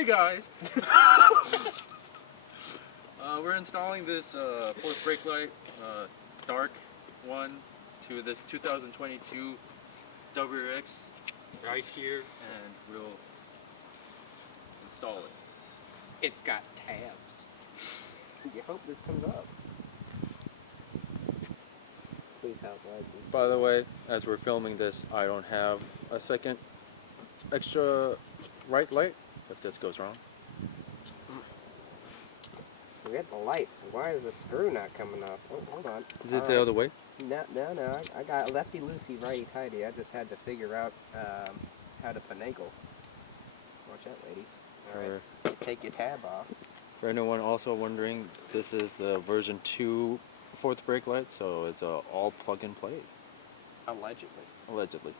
Hey guys! We're installing this fourth brake light, dark one, to this 2022 WX right here, and we'll install it. It's got tabs. You hope this comes up. Please help, license. By the way, as we're filming this, I don't have a second extra right light if this goes wrong. Forget the light. Why is the screw not coming off? Oh, hold on. Is it the other way? No. I got lefty-loosey, righty-tighty. I just had to figure out how to finagle. Watch out, ladies. Alright, you take your tab off. For anyone also wondering, this is the version 2 fourth brake light, so it's all plug and play. Allegedly. Allegedly.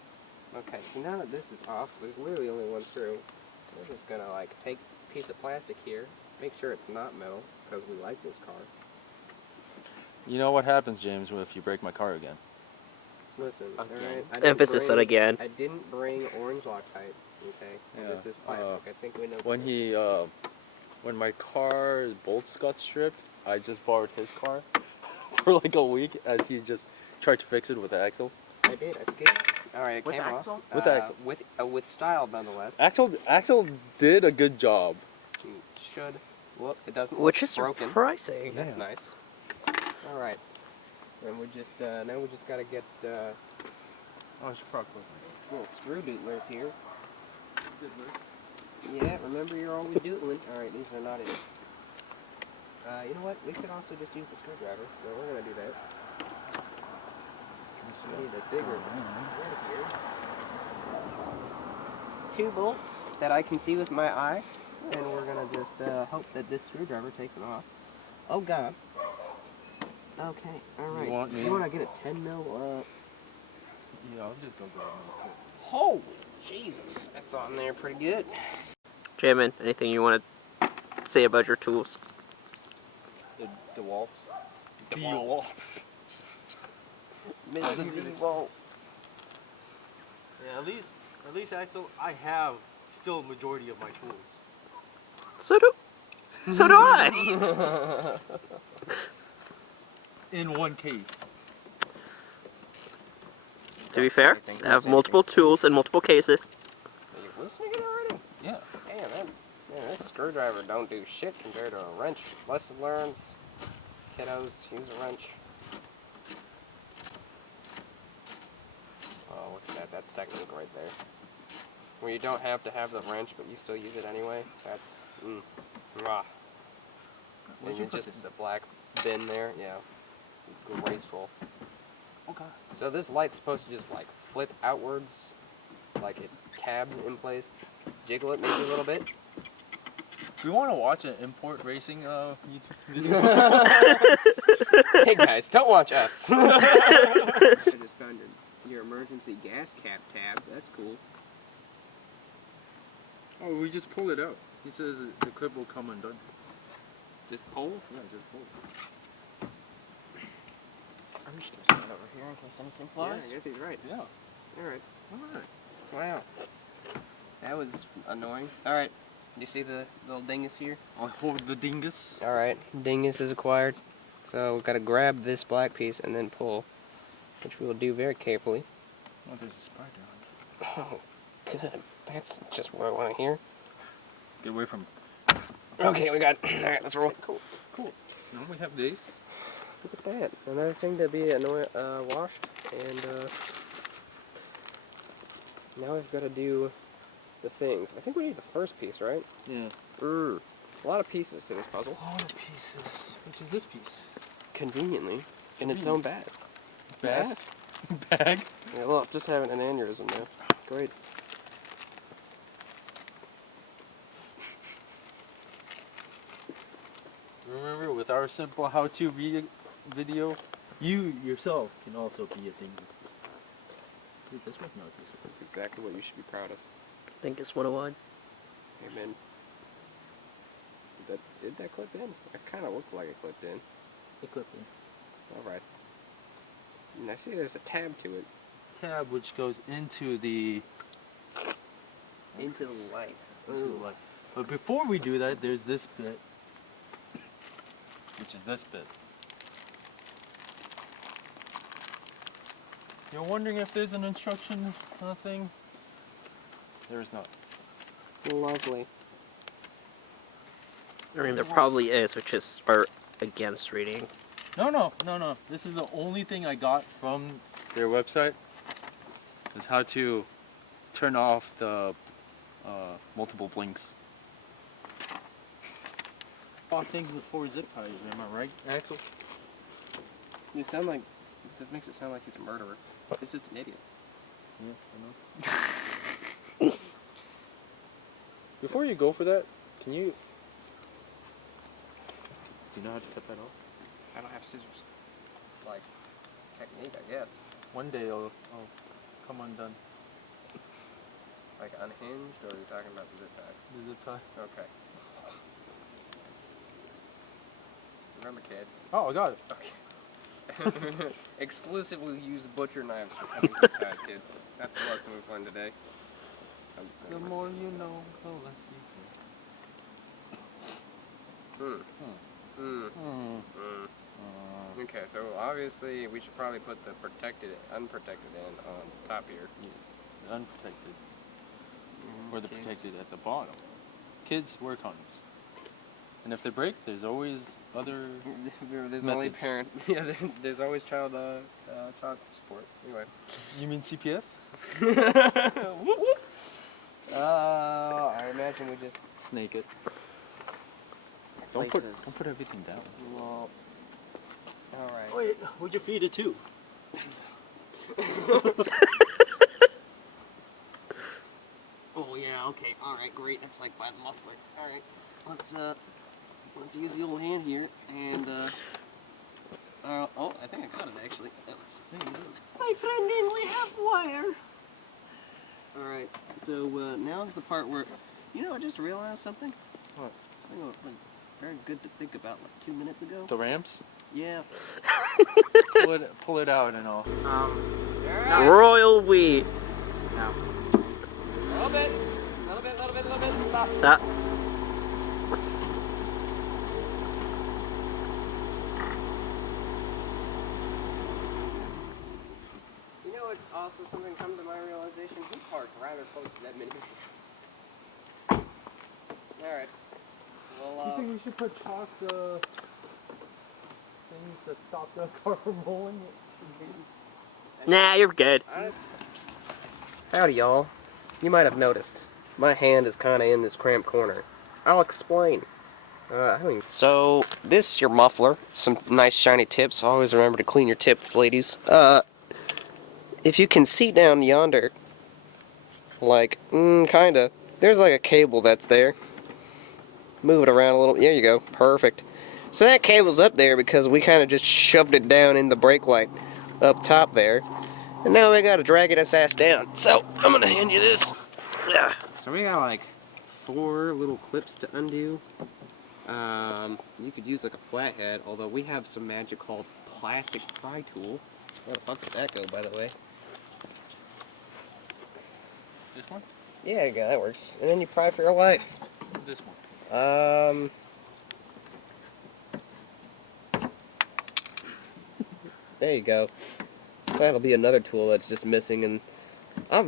Okay, so now that this is off, there's literally only one screw. We're just gonna like take a piece of plastic here, make sure it's not metal, because we like this car. You know what happens, James, if you break my car again? Listen, again. alright. Emphasis on again. I didn't bring orange Loctite, okay? And Yeah, this is plastic. I think we know. When my car bolts got stripped, I just borrowed his car for like a week as he just tried to fix it with the axle. I did. I skipped. Alright, it With came axle? off. With axle. With style, nonetheless. Axle did a good job. Should. Whoop, it doesn't Which look is broken. surprising. That's nice. Alright. And we just, now we just gotta get, Oh, I should probably little screw doodlers here. Yeah, remember you're always doodling. Alright, these are not it. You know what? We could also just use the screwdriver, so we're gonna do that. We need a bigger thread here. 2 bolts that I can see with my eye, and we're gonna just hope that this screwdriver takes them off. Oh god. Okay, alright. You wanna get a 10 mil? Yeah, I'll just go grab it. Holy Jesus, that's on there pretty good. Jamin, anything you want to say about your tools? The waltz. DeWaltz. Mr. DeWalt. Yeah, at least Axel, I have still majority of my tools. So do I. In one case. To be fair, I have multiple tools in multiple cases. Are you listening already? Yeah. Damn, that screwdriver don't do shit compared to a wrench. Lesson learns. Kiddos, use a wrench. Oh, look at that. That's technique right there. Where you don't have to have the wrench, but you still use it anyway. That's, And you just the black bin there, yeah. Graceful. Okay. So this light's supposed to just like flip outwards, like it tabs in place, jiggle it maybe a little bit. Do you want to watch an import racing YouTube video? Hey guys, don't watch us. I just found your emergency gas cap tab. That's cool. Oh, we just pull it out. He says the clip will come undone. Just pull? Yeah, just pull. I'm just gonna stand over here in case anything Yeah, flies. I guess he's right. Yeah. Alright. Alright. Wow. That was annoying. Alright. You see the little dingus here? I'll hold the dingus. Alright. Dingus is acquired. So we've got to grab this black piece and then pull, which we will do very carefully. Oh, there's a spider on it. Oh, good. That's just what I want to hear. Get away from. Okay, we got. Alright, let's roll. Cool. Cool. Now we have this. Look at that. Another thing to be washed. And now we've got to do the things. I think we need the first piece, right? Yeah. A lot of pieces to this puzzle. All the pieces. Which is this piece? Conveniently, in its own bag. Bag? Bag? Yeah, look, just having an aneurysm now. Great. Remember, with our simple how-to video, you yourself can also be a dingus. Dude, this was nuts. That's exactly what you should be proud of. I think it's 101. Amen. Did that clip in? It kind of looked like it clipped in. It clipped in. Alright. And I see there's a tab to it. Tab which goes into the Into the light. into the light. But before we do that, there's this bit, which is this bit. You're wondering if there's an instruction thing? There is not. Lovely. I mean, there probably is, which is are against reading. No. This is the only thing I got from their website. Is how to turn off the multiple blinks. Oh, things before zip ties, am I right, Axel? You sound like, this makes it sound like he's a murderer. He's just an idiot. Yeah, I know. Before you go for that, can you... Do you know how to cut that off? I don't have scissors. Like, technique, I guess. One day I'll come undone. Like unhinged, or are you talking about the zip tie? The zip tie. Okay. Remember, kids. Oh, I got it. Okay. Exclusively use butcher knives for cutting zip ties, kids. That's the lesson we've learned today. The more you know, the less you know. Okay, so obviously we should probably put the unprotected end on top here. Yes, unprotected. Or the protected at the bottom. Kids wear condoms. And if they break, there's always other there's methods. only parent. Yeah, there's always child support. Anyway. You mean CPS? Whoop, whoop. I imagine we just Snake it. Don't put everything down. Well, all right. Wait, would you feed it too? Oh yeah, okay, all right, great. That's like by the muffler. All right, let's use the old hand here and oh, I think I got it actually. My friend, in we have wire. All right, so now's the part where, you know, I just realized something. What? Something like very good to think about like 2 minutes ago. The ramps? Yeah. pull it out and all. Right. Royal we. No. A little bit. Stop. Stop. You know, it's also something come to my realization. He parked rather close to that mini. All right. Well, You think we should put Chalk's things that stop the car from rolling? Nah, you're good. Howdy, y'all. You might have noticed my hand is kind of in this cramped corner. I'll explain. So this is your muffler. Some nice shiny tips. Always remember to clean your tips, ladies. If you can see down yonder, like kinda, there's like a cable that's there. Move it around a little. There you go. Perfect. So that cable's up there because we kind of just shoved it down in the brake light up top there. And now we gotta drag its ass down. So, I'm gonna hand you this. Yeah. So we got like 4 little clips to undo. You could use like a flathead, although we have some magic called plastic pry tool. Where the fuck did that go, by the way? This one? Yeah, there you go, that works. And then you pry for your life. This one. There you go. That'll be another tool that's just missing, and I've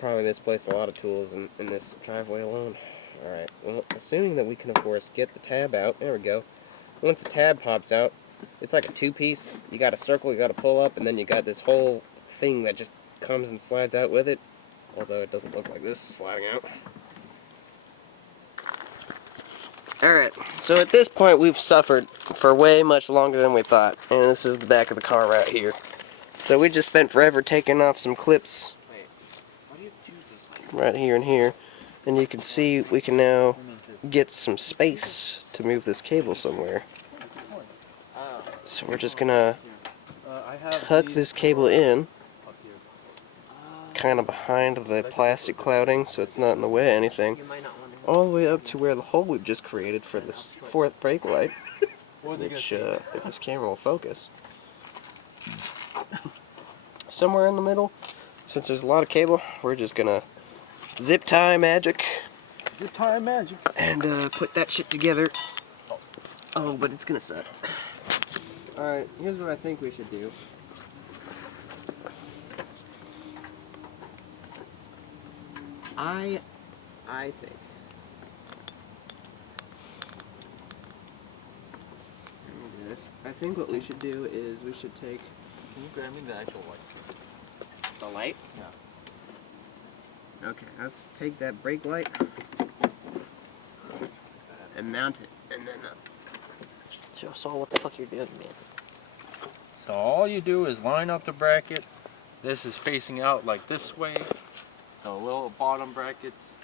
probably misplaced a lot of tools in this driveway alone. Alright, well, assuming that we can, of course, get the tab out. There we go. Once the tab pops out, it's like a 2-piece. You got a circle you got to pull up, and then you got this whole thing that just comes and slides out with it. Although it doesn't look like this is sliding out. Alright, so at this point we've suffered for way much longer than we thought. And this is the back of the car right here. So we just spent forever taking off some clips right here and here. And you can see we can now get some space to move this cable somewhere. So we're just gonna tuck this cable in, kind of behind the plastic clouding so it's not in the way of anything, all the way up to where the hole we've just created for this 4th brake light, which, if this camera will focus, somewhere in the middle. Since there's a lot of cable, we're just gonna zip tie magic Zip tie magic. And put that shit together. Oh, but it's gonna suck. Alright, here's what I think we should do. I think. Let me do this. I think what we should do is we should take. Can you grab me the actual light? The light? Yeah. Okay, let's take that brake light and mount it, and then Show us all what the fuck you're doing, man. So all you do is line up the bracket. This is facing out like this way. The little bottom brackets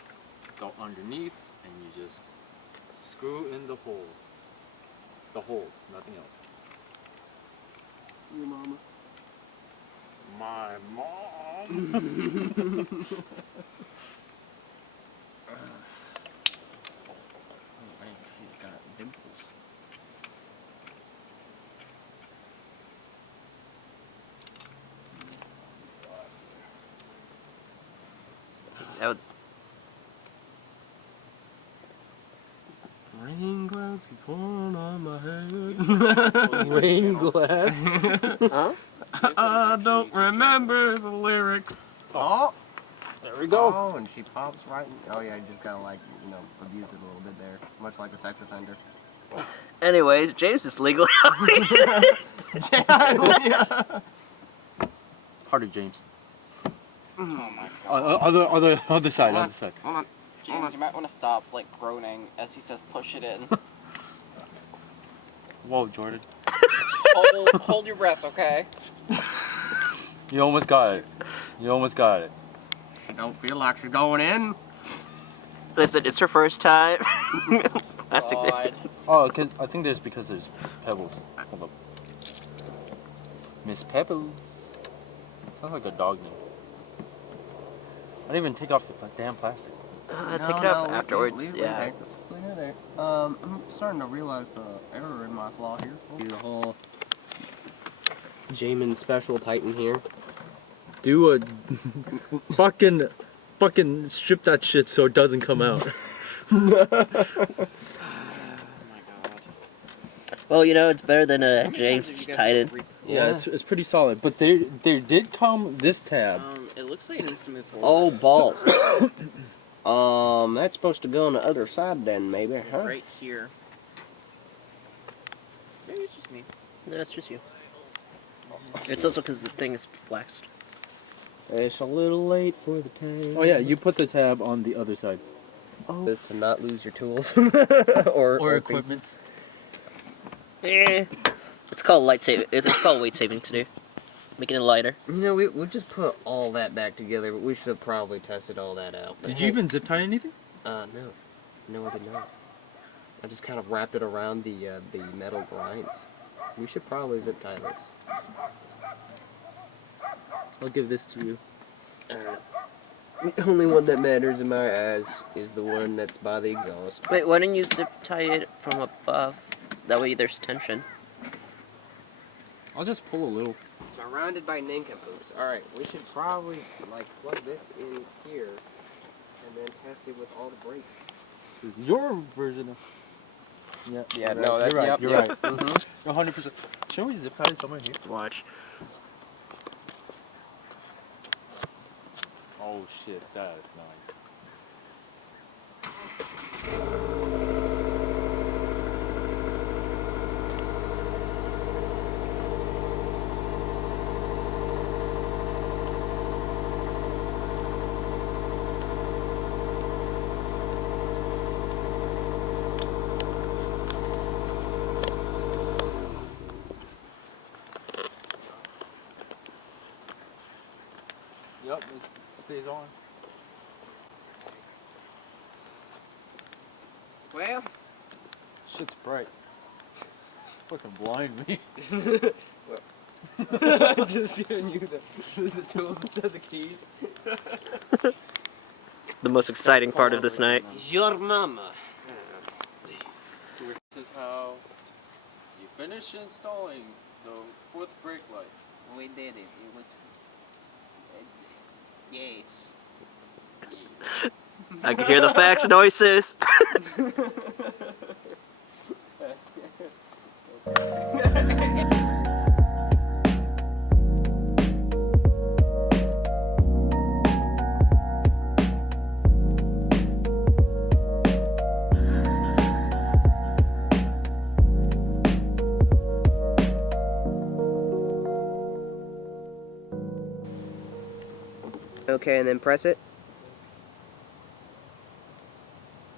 go underneath, and you just screw in the holes. The holes, nothing else. your mama. My mom. Man, she's got dimples. That was Rain clouds keep pouring on my head. rain glass. Huh? I don't remember the lyrics. Oh! There we go. Oh, and she pops right in. Oh, yeah, you just gotta, like, you know, abuse it a little bit there. Much like a sex offender. Anyways, James is legally Harder, James. Oh my god. Other side, other side. Hold on. James, you might want to stop, like, groaning as he says push it in. Whoa, Jordan. hold your breath, okay? You almost got it. You almost got it. She don't feel like she's going in. Listen, it's her first time. Plastic God. Oh, I think there's because there's pebbles. Hold up. Miss Pebbles. Sounds like a dog name. I didn't even take off the damn plastic. Take it off afterwards. Yeah. Leave it there. I'm starting to realize the error in my flaw here. Do the whole Jamin Special Titan here. Do a fucking strip that shit so it doesn't come out. Oh my god. Well, you know, it's better than How a many times James have you guys Titan. Yeah, it's pretty solid. But there did come this tab. It looks like it needs to move forward. Oh, balls. That's supposed to go on the other side then, maybe, huh? Right here. Maybe it's just me. No, it's just you. It's also because the thing is flexed. It's a little late for the tab. Oh yeah, you put the tab on the other side. Oh. This to not lose your tools. Or equipment. pieces. Eh. It's called light saving. It's called weight saving to do. Making it lighter. You know, we'll just put all that back together, but we should have probably tested all that out. Did you even zip tie anything? No. No, I did not. I just kind of wrapped it around the metal grinds. We should probably zip tie this. I'll give this to you. The only one that matters in my eyes is the one that's by the exhaust. Wait, why didn't you zip tie it from above? That way there's tension. I'll just pull a little. Surrounded by nincompoops. Alright, we should probably, like, plug this in here and then test it with all the brakes. This is your version of. Yeah. Yeah, you're no, right. that, You're right. yep, You're yep. right. Mm-hmm. 100%. Should we zip tie somewhere here? Watch. Oh shit, that is nice. Yep, it stays on. Well, Shit's bright. Fucking blind me. just giving you the tools instead of the keys. The most exciting part of this night. Your mama. This is how you finish installing the fourth brake light. We did it. It was... yes. I can hear the fax noises. Okay, and then press it.